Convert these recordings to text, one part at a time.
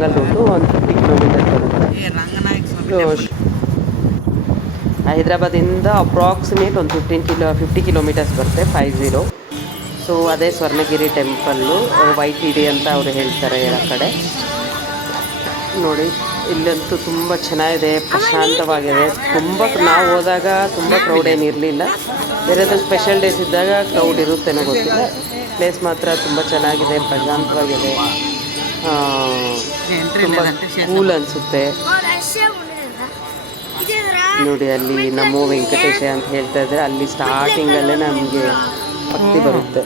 ವರಂಗಲ್ route ಒಂದು 50 kilometres ಬರುತ್ತೆ. ಹೈದ್ರಾಬಾದಿಂದ approximate ಒಂದು 50 ಕಿಲೋಮೀಟರ್ಸ್ ಬರುತ್ತೆ, 50. ಸೊ ಅದೇ ಸ್ವರ್ಣಗಿರಿ ಟೆಂಪಲ್ಲು, ವೈಟ್ ಇದೆ ಅಂತ ಅವರು ಹೇಳ್ತಾರೆ ಆ ಕಡೆ. ನೋಡಿ ಇಲ್ಲಂತೂ ತುಂಬ ಚೆನ್ನಾಗಿದೆ, ಪ್ರಶಾಂತವಾಗಿದೆ. ನಾವು ಹೋದಾಗ ತುಂಬ ಕ್ರೌಡ್ ಏನಿರಲಿಲ್ಲ. ಬೇರೆದು ಸ್ಪೆಷಲ್ ಡೇಸ್ ಇದ್ದಾಗ ಕ್ರೌಡ್ ಇರುತ್ತೇನೋ ಗೊತ್ತಿಲ್ಲ. ಪ್ಲೇಸ್ ಮಾತ್ರ ತುಂಬ ಚೆನ್ನಾಗಿದೆ, ಪ್ರಶಾಂತವಾಗಿದೆ, ತುಂಬ ಕೂಲ್ ಅನಿಸುತ್ತೆ. ನೋಡಿ ಅಲ್ಲಿ ನಮೋ ವೆಂಕಟೇಶ ಅಂತ ಹೇಳ್ತಾ ಇದ್ದಾರೆ, ಅಲ್ಲಿ ಸ್ಟಾರ್ಟಿಂಗಲ್ಲೇ ನಮಗೆ ಭಕ್ತಿ ಬರುತ್ತೆ.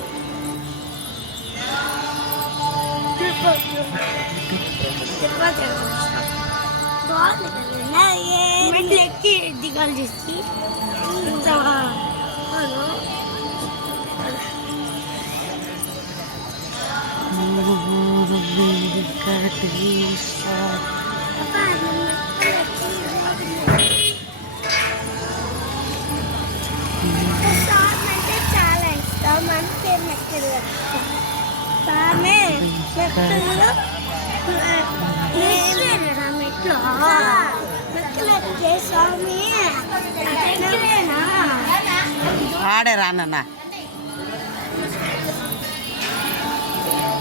ఆడే రానన్నా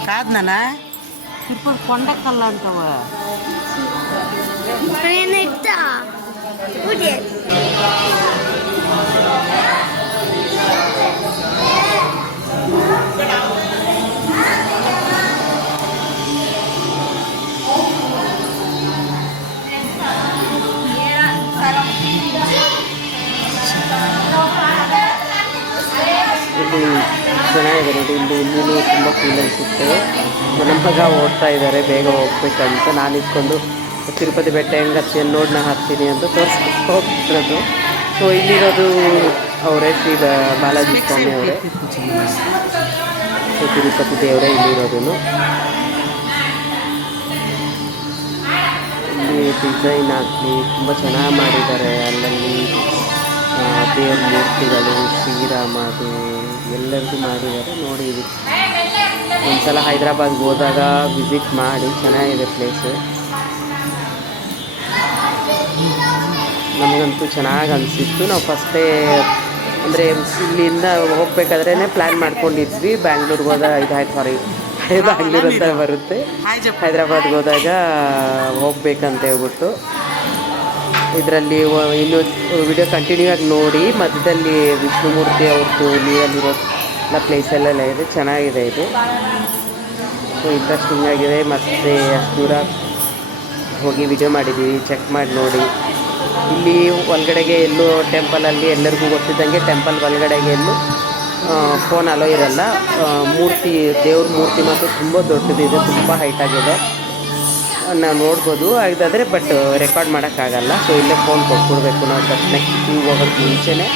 కాదు నాన్న తిరుపతి కొండకల్ల అంటావా ಇಲ್ಲಿ ಚೆನ್ನಾಗಿದೆ ನೋಡಿ. ಇಲ್ಲಿನೂ ತುಂಬ ಕೂಲ್ ಅನಿಸುತ್ತೆ. ನಮ್ಮ ಮಗ ಓಡ್ತಾ ಇದ್ದಾರೆ ಬೇಗ ಹೋಗ್ಬೇಕಂತ. ನಾನು ಇಟ್ಕೊಂಡು ತಿರುಪತಿ ಬೆಟ್ಟ ಹೆಂಗೆ ಹತ್ತಿ ನೋಡಿ ನಾ ಹತ್ತೀನಿ ಅಂತ ತೋರಿಸ್ಕೊಂಡು ಹೋಗ್ತಿರೋದು. ಸೊ ಇಲ್ಲಿರೋದು ಅವರೇ ಶ್ರೀ ಬಾಲಾಜಿ ಸ್ವಾಮಿ ಅವರೇ. ಸೊ ತಿರುಪತಿ ದೇವರೇ ಇಲ್ಲಿರೋದು. ಇಲ್ಲಿ ಡಿಸೈನ್ ಆಗಲಿ ತುಂಬ ಚೆನ್ನಾಗಿ ಮಾಡಿದ್ದಾರೆ. ಅಲ್ಲಲ್ಲಿ ದೇವ್ರ ಮೂರ್ತಿಗಳು, ಶ್ರೀರಾಮದು ಎಲ್ಲರಿಗೂ ಮಾಡಿದ್ದಾರೆ. ನೋಡಿ ಇದು ಒಂದ್ಸಲ ಹೈದ್ರಾಬಾದ್ಗೆ ಹೋದಾಗ ವಿಸಿಟ್ ಮಾಡಿ, ಚೆನ್ನಾಗಿದೆ ಪ್ಲೇಸು. ನಮಗಂತೂ ಚೆನ್ನಾಗಿ ಅನಿಸಿತ್ತು. ನಾವು ಫಸ್ಟೇ ಅಂದರೆ ಇಲ್ಲಿಂದ ಹೋಗ್ಬೇಕಾದ್ರೇ ಪ್ಲ್ಯಾನ್ ಮಾಡ್ಕೊಂಡಿದ್ವಿ. ಬ್ಯಾಂಗ್ಳೂರ್ಗೆ ಹೋದಾಗ ಬ್ಯಾಂಗ್ಳೂರು ಅಂತ ಬರುತ್ತೆ, ಹೈದ್ರಾಬಾದ್ಗೆ ಹೋದಾಗ ಹೋಗ್ಬೇಕಂತ ಹೇಳ್ಬಿಟ್ಟು. ಇದರಲ್ಲಿ ಇನ್ನು ವಿಡಿಯೋ ಕಂಟಿನ್ಯೂ ಆಗಿ ನೋಡಿ. ಮಧ್ಯದಲ್ಲಿ ವಿಷ್ಣುಮೂರ್ತಿ ಅವ್ರದ್ದು ನೀರಲ್ಲಿರೋ ಎಲ್ಲ ಪ್ಲೇಸಲ್ಲೆಲ್ಲ ಇದೆ, ಚೆನ್ನಾಗಿದೆ ಇದು. ಸೊ ಇಂಟ್ರೆಸ್ಟಿಂಗ್ ಆಗಿದೆ. ಮತ್ತು ಅಷ್ಟು ದೂರ ಹೋಗಿ ವಿಡಿಯೋ ಮಾಡಿದ್ದೀವಿ, ಚೆಕ್ ಮಾಡಿ ನೋಡಿ. ಇಲ್ಲಿ ಒಳಗಡೆಗೆ ಎಲ್ಲೂ ಟೆಂಪಲಲ್ಲಿ ಎಲ್ಲರಿಗೂ ಗೊತ್ತಿದ್ದಂಗೆ ಟೆಂಪಲ್ ಒಳಗಡೆಗೆ ಎಲ್ಲೂ ಫೋನ್ ಅಲೋ ಇರಲ್ಲ. ದೇವ್ರ ಮೂರ್ತಿ ಮಾತ್ರ ತುಂಬ ದೊಡ್ಡದಿದೆ, ತುಂಬ ಹೈಟಾಗಿದೆ, ನಾವು ನೋಡ್ಬೋದು ಇದಾದರೆ. ಬಟ್ ರೆಕಾರ್ಡ್ ಮಾಡೋಕ್ಕಾಗಲ್ಲ. ಸೊ ಇಲ್ಲೇ ಫೋನ್ ಕೊಟ್ಬಿಡ್ಬೇಕು ನಾವು. ದರ್ಶನ ಕ್ಯೂ ಹೋಗೋಕ್ಕೆ ಮುಂಚೆನೇ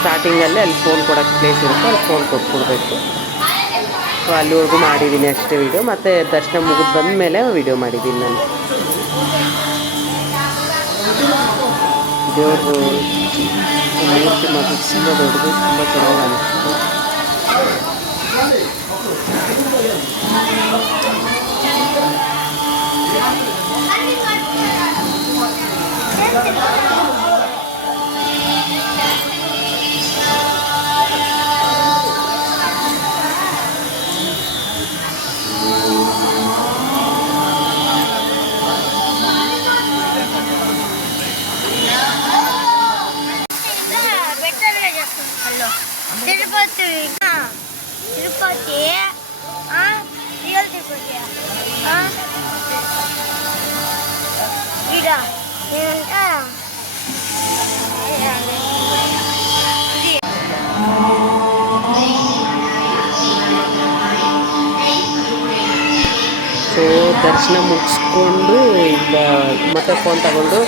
ಸ್ಟಾರ್ಟಿಂಗಲ್ಲೇ ಅಲ್ಲಿ ಫೋನ್ ಕೊಡೋಕ್ಕೆ ಪ್ಲೇಸ್ ಇರುತ್ತೆ, ಅಲ್ಲಿ ಫೋನ್ ಕೊಟ್ಬಿಡ್ಬೇಕು. ಸೊ ಅಲ್ಲಿವರೆಗೂ ಮಾಡಿದ್ದೀನಿ ಅಷ್ಟೇ ವಿಡಿಯೋ. ಮತ್ತು ದರ್ಶನ ಮುಗಿದು ಬಂದ ಮೇಲೆ ವಿಡಿಯೋ ಮಾಡಿದ್ದೀನಿ ನಾನು. ದೇವ್ರದ್ದು ಮೂರ್ತಿ ಮಾತ್ರ ತುಂಬ ದೊಡ್ಡದು, ತುಂಬ ಚೆನ್ನಾಗಿ ಅನಿಸ್ತು. ತಿರುಪತಿ ರಿಯಲ್ ತಿರುಪತಿ ಈಗ ಏನಂತ ಸೊ ದರ್ಶನ ಮುಗಿಸ್ಕೊಂಡು ಇಲ್ಲ ಮತ್ತೆ ಫೋನ್ ತಗೊಂಡು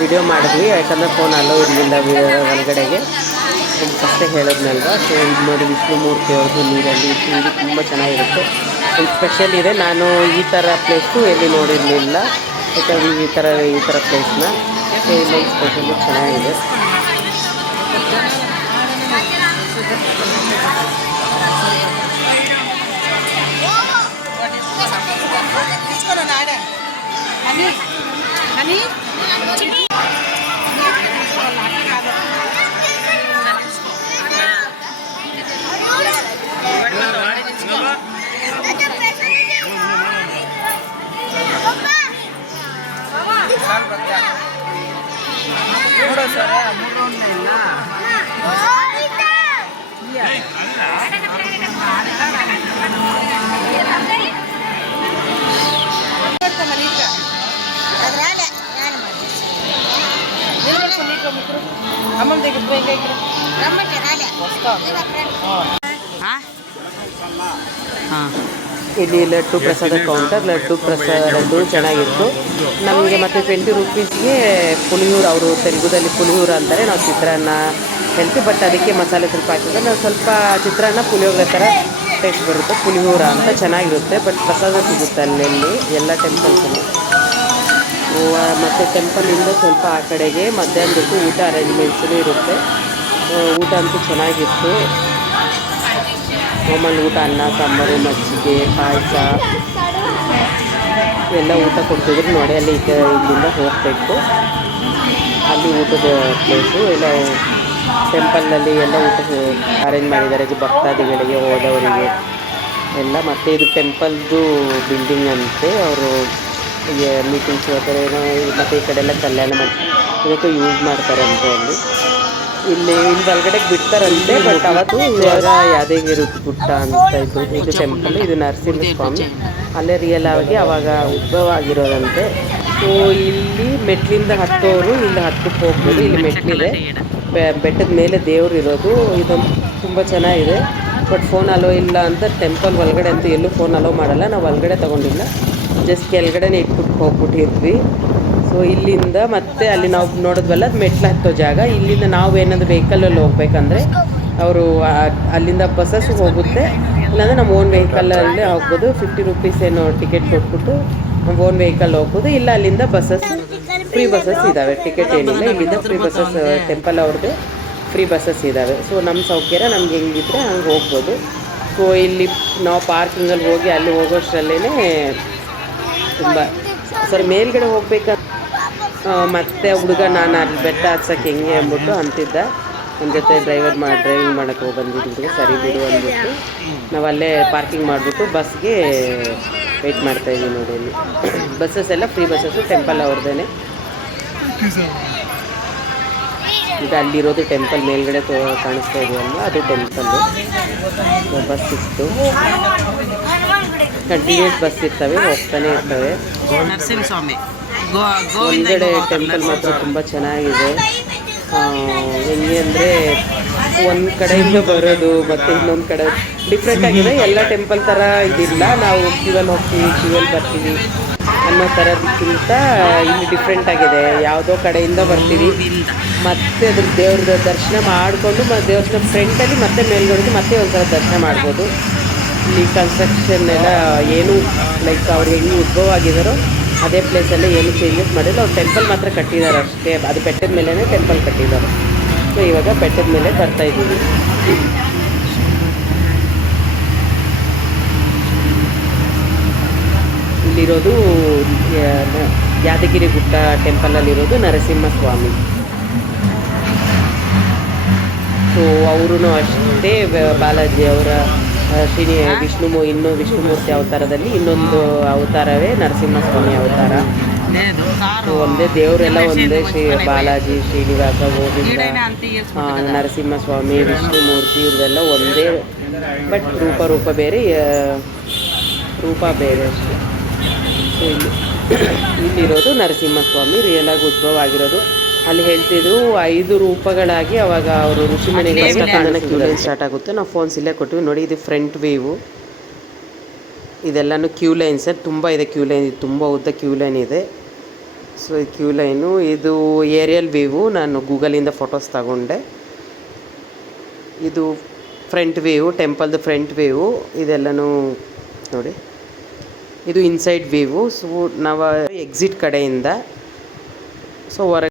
ವಿಡಿಯೋ ಮಾಡಿದ್ವಿ. ಯಾಕಂದರೆ ಫೋನ್ ಅಲ್ಲೋ ಇರಲಿಲ್ಲ ಒಳಗಡೆಗೆ, ಫಸ್ಟೇ ಹೇಳಿದ್ನಲ್ವ. ಸೊ ಇದು ನೋಡಿ ವಿಷ್ಣುಮೂರ್ತಿ ಅವ್ರದ್ದು ನೀರಲ್ಲಿ ಇದು ತುಂಬ ಚೆನ್ನಾಗಿರುತ್ತೆ. ಒಂದು ಸ್ಪೆಷಲ್ ಇದೆ, ನಾನು ಈ ಥರ ಪ್ಲೇಸು ಎಲ್ಲಿ ನೋಡಿರಲಿಲ್ಲ. ಯಾಕಂದರೆ ಈ ಥರ ಪ್ಲೇಸ್ನ. ಸೊ ಇಲ್ಲೊಂದು ಸ್ಪೆಷಲ್ಲು ಚೆನ್ನಾಗಿದೆ. ಇಲ್ಲಿ ಲಡ್ಡು ಪ್ರಸಾದ ಕೌಂಟರ್, ಲಡ್ಡು ಚೆನ್ನಾಗಿತ್ತು ನಮಗೆ. ಮತ್ತು 20 ರೂಪೀಸ್ಗೆ ಪುಳಿಯೂರು, ಅವರು ತೆಲುಗುದಲ್ಲಿ ಪುಳಿಯೂರು ಅಂತಾರೆ, ನಾವು ಚಿತ್ರಾನ್ನ ಹೇಳ್ತೀವಿ, ಬಟ್ ಅದಕ್ಕೆ ಮಸಾಲೆ ಸ್ವಲ್ಪ ಹಾಕಿದ್ರೆ ನಾವು ಸ್ವಲ್ಪ ಚಿತ್ರಾನ್ನ ಪುಳಿಯೋಗರೆ ಥರ ಟೇಸ್ಟ್ ಬರುತ್ತೆ. ಪುಳಿಯೂರ ಅಂತ ಚೆನ್ನಾಗಿರುತ್ತೆ, ಬಟ್ ಪ್ರಸಾದ ಸಿಗುತ್ತೆ ಅಲ್ಲೆಲ್ಲಿ ಎಲ್ಲ ಟೆಂಪಲ್ಸಲ್ಲಿ. ಮತ್ತು ಟೆಂಪಲಿಂದ ಸ್ವಲ್ಪ ಆ ಕಡೆಗೆ ಮಧ್ಯಾಹ್ನದಕ್ಕೂ ಊಟ ಅರೇಂಜ್ಮೆಂಟ್ಸೂ ಇರುತ್ತೆ. ಊಟ ಅಂತೂ ಚೆನ್ನಾಗಿತ್ತು. ಮಾಮೂಲಿ ಊಟ, ಅನ್ನ ಸಾಂಬಾರು, ಮಜ್ಜಿಗೆ, ಪಾಯಸ ಎಲ್ಲ ಊಟ ಕೊಡ್ತಿದ್ರು ನೋಡಿ. ಅಲ್ಲಿ ಇಲ್ಲಿಂದ ಹೋಗಬೇಕು, ಅಲ್ಲಿ ಊಟದ ಪ್ಲೇಸು ಎಲ್ಲ ಟೆಂಪಲ್ನಲ್ಲಿ ಎಲ್ಲ ಊಟ ಅರೇಂಜ್ ಮಾಡಿದ್ದಾರೆ ಭಕ್ತಾದಿಗಳಿಗೆ, ಹೋದವರಿಗೆ ಎಲ್ಲ. ಮತ್ತು ಇದು ಟೆಂಪಲ್ದು ಬಿಲ್ಡಿಂಗ್ ಅಂತೆ, ಅವರು ಮೀಟಿಂಗ್ಸ್ ಏನೋ, ಮತ್ತು ಈ ಕಡೆ ಎಲ್ಲ ಕಲ್ಯಾಣ ಮಾಡಿ ಇದಕ್ಕೆ ಯೂಸ್ ಮಾಡ್ತಾರಂತೆ. ಇಲ್ಲಿ ಒಳಗಡೆಗೆ ಬಿಡ್ತಾರಂತೆ, ಬಟ್ ಅವತ್ತು ಇವಾಗ ಯಾದಗಿರಿ ಗುಡ್ಡ ಅಂತ ಇದು ಟೆಂಪಲ್, ಇದು ನರಸಿಂಹ ಸ್ವಾಮಿ ಅಲ್ಲೇ ರಿಯಲ್ ಆಗಿ ಅವಾಗ ಉದ್ಭವ ಆಗಿರೋದಂತೆ. ಸೊ ಇಲ್ಲಿ ಮೆಟ್ಲಿಂದ ಹತ್ತೋರು ಇಲ್ಲಿ ಹತ್ತಕ್ಕೆ ಹೋಗ್ಬೋದು. ಇಲ್ಲಿ ಮೆಟ್ಲಿದೆ, ಬೆಟ್ಟದ ಮೇಲೆ ದೇವ್ರು ಇರೋದು. ಇದೊಂದು ತುಂಬ ಚೆನ್ನಾಗಿದೆ, ಬಟ್ ಫೋನ್ ಅಲೋ ಇಲ್ಲ ಅಂತ ಟೆಂಪಲ್ ಒಳಗಡೆ ಅಂತೂ ಎಲ್ಲೂ ಫೋನ್ ಅಲೋ ಮಾಡಲ್ಲ. ನಾವು ಒಳಗಡೆ ತೊಗೊಂಡಿಲ್ಲ, ಜಸ್ಟ್ ಕೆಳಗಡೆನೇ ಇಟ್ಬಿಟ್ಟು ಹೋಗ್ಬಿಟ್ಟಿದ್ವಿ. ಸೊ ಇಲ್ಲಿಂದ ಮತ್ತೆ ಅಲ್ಲಿ ನಾವು ನೋಡಿದ್ವಲ್ಲ ಅದು ಮೆಟ್ಲು ಹತ್ತೋ ಜಾಗ. ಇಲ್ಲಿಂದ ನಾವು ಏನಾದರೂ ವೆಹಿಕಲಲ್ಲಿ ಹೋಗ್ಬೇಕಂದ್ರೆ ಅವರು ಅಲ್ಲಿಂದ ಬಸ್ಸಸ್ ಹೋಗುತ್ತೆ, ಇಲ್ಲಾಂದರೆ ನಮ್ಮ ಓನ್ ವೆಹಿಕಲಲ್ಲೇ ಹೋಗ್ಬೋದು. 50 ರೂಪೀಸ್ ಏನೋ ಟಿಕೆಟ್ ಕೊಟ್ಬಿಟ್ಟು ನಮ್ಮ ಓನ್ ವೆಹಿಕಲ್ ಹೋಗ್ಬೋದು. ಇಲ್ಲ ಅಲ್ಲಿಂದ ಬಸ್ಸಸ್, ಫ್ರೀ ಬಸ್ಸಸ್ ಇದ್ದಾವೆ, ಟಿಕೆಟ್ ಏನಿಲ್ಲ. ಇಲ್ಲಿಂದ ಫ್ರೀ ಬಸ್ಸಸ್, ಟೆಂಪಲ್ ಅವ್ರದ್ದು ಫ್ರೀ ಬಸ್ಸಸ್ ಇದ್ದಾವೆ. ಸೊ ನಮ್ಮ ಸೌಕರ್ಯ ನಮ್ಗೆ ಹೆಂಗಿದ್ರೆ ಹಂಗೆ ಹೋಗ್ಬೋದು. ಸೊ ಇಲ್ಲಿ ನಾವು ಪಾರ್ಕಿಂಗಲ್ಲಿ ಹೋಗಿ ಅಲ್ಲಿ ಹೋಗೋಷ್ಟರಲ್ಲೇ ತುಂಬ ಸರಿ ಮೇಲ್ಗಡೆ ಹೋಗ್ಬೇಕಂತ ಮತ್ತೆ ಹುಡುಗ ನಾನು ಅಲ್ಲಿ ಬೆಟ್ಟ ಹತ್ಸಕ್ಕೆ ಹೆಂಗೆ ಅಂದ್ಬಿಟ್ಟು ಅಂತಿದ್ದ. ನನ್ನ ಜೊತೆ ಡ್ರೈವಿಂಗ್ ಮಾಡೋಕ್ಕೆ ಬಂದಿದ್ದು ಸರಿ ಬಿಡು ಅಂದ್ಬಿಟ್ಟು ನಾವು ಅಲ್ಲೇ ಪಾರ್ಕಿಂಗ್ ಮಾಡಿಬಿಟ್ಟು ಬಸ್ಗೆ ವೆಯ್ಟ್ ಮಾಡ್ತಾಯಿದ್ದೀವಿ ನೋಡಿ. ಇಲ್ಲಿ ಬಸ್ಸಸ್ ಎಲ್ಲ ಫ್ರೀ ಬಸ್ಸಸ್ಸು, ಟೆಂಪಲ್ ಅವ್ರದ್ದೇ. ಇದು ಅಲ್ಲಿರೋದು ಟೆಂಪಲ್ ಮೇಲ್ಗಡೆ ಕಾಣಿಸ್ತಾ ಇದೆಯಲ್ವ, ಅದು ಟೆಂಪಲ್ಲು. ಬಸ್ ಇತ್ತು, ಕಂಟಿನ್ಯೂಸ್ ಬಸ್ ಇರ್ತವೆ, ಹೋಗ್ತಾನೆ ಇರ್ತವೆ. ನರಸಿಂಹಸ್ವಾಮಿ ಹಿಂದ್ಗಡೆ ಟೆಂಪಲ್ ಮಾತ್ರ ತುಂಬ ಚೆನ್ನಾಗಿದೆ. ಹೆಂಗೆ ಅಂದರೆ ಒಂದು ಕಡೆಯಿಂದ ಬರೋದು ಮತ್ತು ಇನ್ನೊಂದು ಕಡೆ ಡಿಫ್ರೆಂಟ್ ಆಗಿದೆ. ಎಲ್ಲ ಟೆಂಪಲ್ ಥರ ಇದಿಲ್ಲ, ನಾವು ಕ್ಯೂವಲ್ಲಿ ಹೋಗ್ತೀವಿ, ಕ್ಯೂವಲ್ಲಿ ಬರ್ತೀವಿ ಅನ್ನೋ ಥರದಕ್ಕಿಂತ ಇಲ್ಲಿ ಡಿಫ್ರೆಂಟ್ ಆಗಿದೆ. ಯಾವುದೋ ಕಡೆಯಿಂದ ಬರ್ತೀವಿ, ಮತ್ತೆ ಅದ್ರ ದೇವ್ರದ ದರ್ಶನ ಮಾಡಿಕೊಂಡು ದೇವಸ್ಥಾನ ಫ್ರಂಟಲ್ಲಿ ಮತ್ತೆ ಮೇಲ್ಗಡೆ ಮತ್ತೆ ಒಂದ್ಸಲ ದರ್ಶನ ಮಾಡ್ಬೋದು. ಇಲ್ಲಿ ಕನ್ಸ್ಟ್ರಕ್ಷನ್ ಎಲ್ಲ ಏನು ಲೈಕ್ ಅವ್ರು ಹೆಂಗೆ ಉದ್ಭವ ಆಗಿದ್ದಾರೋ ಅದೇ ಪ್ಲೇಸಲ್ಲೇ ಏನು ಚೇಂಜಸ್ ಮಾಡಿಲ್ಲ. ಅವ್ರು ಟೆಂಪಲ್ ಮಾತ್ರ ಕಟ್ಟಿದ್ದಾರೆ ಅಷ್ಟೇ, ಅದು ಬೆಟ್ಟದ ಮೇಲೇ ಟೆಂಪಲ್ ಕಟ್ಟಿದ್ದಾರೆ. ಸೊ ಇವಾಗ ಬೆಟ್ಟದ ಮೇಲೆ ಬರ್ತಾಯಿದ್ದೀವಿ. ಇಲ್ಲಿರೋದು ಯಾದಗಿರಿ ಗುಡ್ಡ ಟೆಂಪಲಲ್ಲಿರೋದು ನರಸಿಂಹಸ್ವಾಮಿ. ಸೊ ಅವರು ಅಷ್ಟೇ ಬಾಲಾಜಿ ಅವರ ವಿಷ್ಣುಮೂರ್ತಿ ಅವತಾರದಲ್ಲಿ ಇನ್ನೊಂದು ಅವತಾರವೇ ನರಸಿಂಹಸ್ವಾಮಿ ಅವತಾರ. ಸೊ ಒಂದೇ ದೇವರೆಲ್ಲ ಒಂದೇ, ಬಾಲಾಜಿ, ಶ್ರೀನಿವಾಸ, ಗೋವಿಂದ, ನರಸಿಂಹಸ್ವಾಮಿ, ವಿಷ್ಣುಮೂರ್ತಿ ಇವ್ರದೆಲ್ಲ ಒಂದೇ, ಬಟ್ ರೂಪ ಬೇರೆ, ರೂಪ ಬೇರೆ ಅಷ್ಟೇ. ಸೊ ಇಲ್ಲಿರೋದು ನರಸಿಂಹಸ್ವಾಮಿ ರಿಯಲ್ ಆಗಿ ಉದ್ಭವ ಆಗಿರೋದು. ಅಲ್ಲಿ ಹೇಳ್ತಿದ್ರು 5 ರೂಪಗಳಾಗಿ ಅವಾಗ ಅವರು ಋಷಿಮಣಿಗಳ ಕ್ಯೂ ಲೈನ್ ಸ್ಟಾರ್ಟ್ ಆಗುತ್ತೆ. ನಾವು ಫೋನ್ಸ್ ಇಲ್ಲೇ ಕೊಟ್ಟಿವಿ ನೋಡಿ. ಇದು ಫ್ರಂಟ್ ವ್ಯೂ, ಇದೆಲ್ಲನೂ ಕ್ಯೂ ಲೈನ್ಸ್ ತುಂಬ ಇದೆ. ಕ್ಯೂ ಲೈನ್ ಇದು ತುಂಬ ಉದ್ದ ಕ್ಯೂ ಲೈನ್ ಇದೆ. ಸೊ ಈ ಕ್ಯೂ ಲೈನು ಇದು ಏರಿಯಲ್ ವ್ಯೂ, ನಾನು ಗೂಗಲಿಂದ ಫೋಟೋಸ್ ತಗೊಂಡೆ. ಇದು ಫ್ರಂಟ್ ವ್ಯೂ, ಟೆಂಪಲ್ದು ಫ್ರಂಟ್ ವ್ಯೂ ಇದೆಲ್ಲನೂ ನೋಡಿ. ಇದು ಇನ್ಸೈಡ್ ವ್ಯೂ. ಸೊ ನಾವು ಎಕ್ಸಿಟ್ ಕಡೆಯಿಂದ, ಸೊ ಹೊರಗೆ